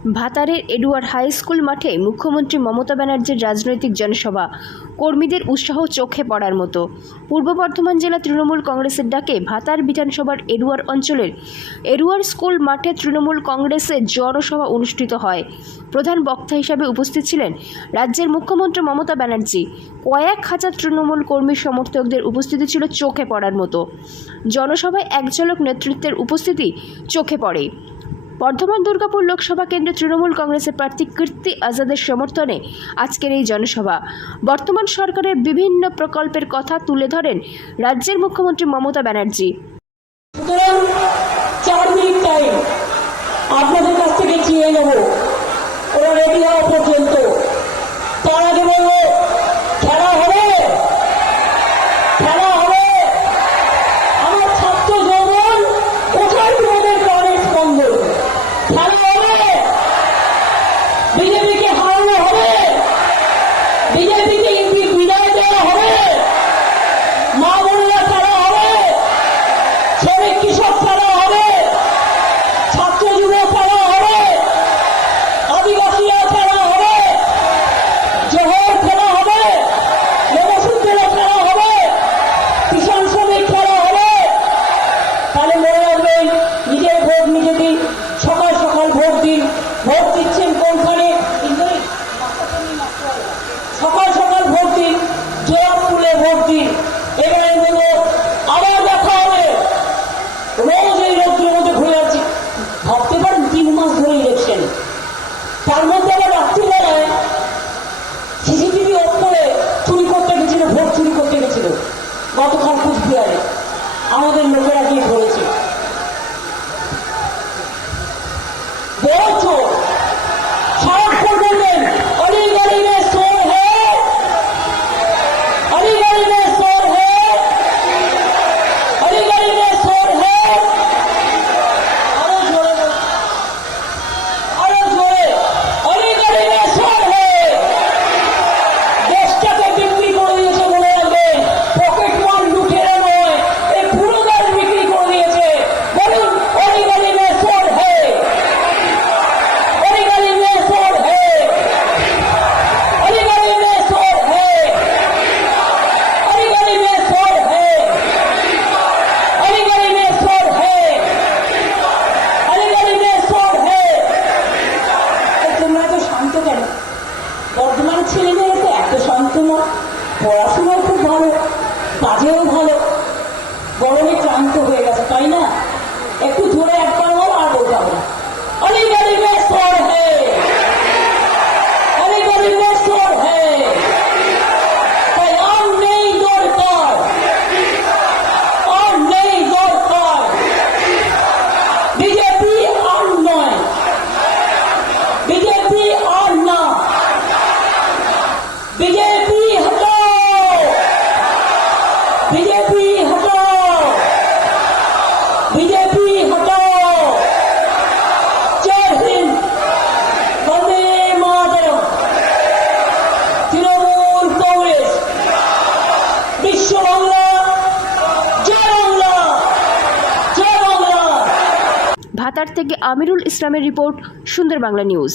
ভাতারের Edouard high school মাঠে মুখ্যমন্ত্রী মমতা ব্যানার্জির রাজনৈতিক জনসভা, কর্মীদের উৎসাহ চোখে পড়ার মতো। পূর্ব বর্ধমান জেলা তৃণমূল কংগ্রেসের ডাকে ভাতার বিধানসভার এডুয়ার অঞ্চলের এডুয়ার স্কুল মাঠে তৃণমূল কংগ্রেসের জনসভা অনুষ্ঠিত হয়। প্রধান বক্তা হিসাবে উপস্থিত ছিলেন রাজ্যের মুখ্যমন্ত্রী মমতা ব্যানার্জি। কয়েক হাজার তৃণমূল কর্মী সমর্থকদের উপস্থিতি ছিল চোখে পড়ার মতো। জনসভায় এক ঝলক নেতৃত্বের উপস্থিতি চোখে পড়ে। বর্ধমান দুর্গাপুর লোকসভা কেন্দ্রে তৃণমূল কংগ্রেসের প্রার্থী কীর্তি আজাদের সমর্থনে আজকের এই জনসভা। বর্তমান সরকারের বিভিন্ন প্রকল্পের কথা তুলে ধরেন রাজ্যের মুখ্যমন্ত্রী মমতা ব্যানার্জি। সুতরাং 4 মিনিট টাইম আপনাদের কাছ থেকে চেয়ে নেব, ওরা রেডি হওয়া পর্যন্ত। তার আগে বলবো খেলা হবে, খেলা হবে। আমার ছাত্র যৌবন কোথায় তোমাদের প্রাণের স্পন্দন? খেলা হবে, বিজেপিকে হারানো হবে, বিজেপিকে বিদায় দেওয়া হবে, মা বোনেরা খেলা হবে, শ্রমিক কৃষক খেলা হবে, ছাত্র যুব খেলা হবে, আদিবাসীরা খেলা হবে, জোহর খেলা হবে, নবসূত্রেরা খেলা হবে, কিষাণ শ্রমিক খেলা হবে। তাহলে মনে রাখবেন, নিজের ভোট নিজে দিন, সকাল সকাল ভোট দিন। ভোট দিচ্ছেন কোনখানে? সকাল সকাল ভোট দিন, জোয়াব তুলে ভোট দিন। এবারে বলবো আবার দেখা হবে। রোজ এই রোদ্রের মধ্যে ঘুরে যাচ্ছি, ভাবতে পারেন 3 মাস ধরে ইলেকশন, তার মধ্যে আবার রাত্রিবেলায় সিসিটিভি অফ করে চুরি করতে গেছিল, ভোট চুরি করতে গেছিল। গতকাল কুচবিহারে আমাদের লোকেরা গিয়ে ধরেছে। বড় চোর, সারাক্ষণ বলবেন অলিগলি মে চোর হ্যায়, অলিগলি মে চোর হ্যায়, অলিগলি মে চোর হ্যায়। আরো জোরে বলুন, আরো জোরে, অলিগলি মে চোর হ্যায়। দেশটাকে বিক্রি করে দিয়েছে, মনে রাখবেন। পকেট মার লুটেরা নয়, এই পুরো দেশ বিক্রি করে দিয়েছে। বলুন অলিগলি মে চোর হ্যায়, অলিগলি মে চোর হ্যায়, অলিগলি মে চোর হ্যায়, অলিগলি মে চোর হ্যায়, অলিগলি মে চোর হ্যায়, অলিগলি মে চোর হ্যায়। তোমরা তো শান্ত কেন? বর্ধমানের ছেলে মেয়েরা তো এত শান্ত না, পড়াশোনাও খুব ভালো, কাজেও ভালো, গরমে ক্লান্ত হয়ে গেছে, তাই না? একটু জোরে একবার বলো, আর বলতে হবে না। অলিগলি মে চোর হ্যায়, অলিগলি মে চোর হ্যায়। তাই আর নেই দরকার, আর নেই দরকার বিজেপি আর নয়, বিজেপি আর না, বিজেপি হটাও, বিজেপি হটাও, বিজেপি হটাও। জয় হিন্দ, বন্দে মাতরম। তৃণমূল কংগ্রেস, বিশ্ব বাংলা, জয় বাংলা, জয় বাংলা। ভাতার থেকে আমিরুল ইসলামের রিপোর্ট, সুন্দর বাংলা নিউজ।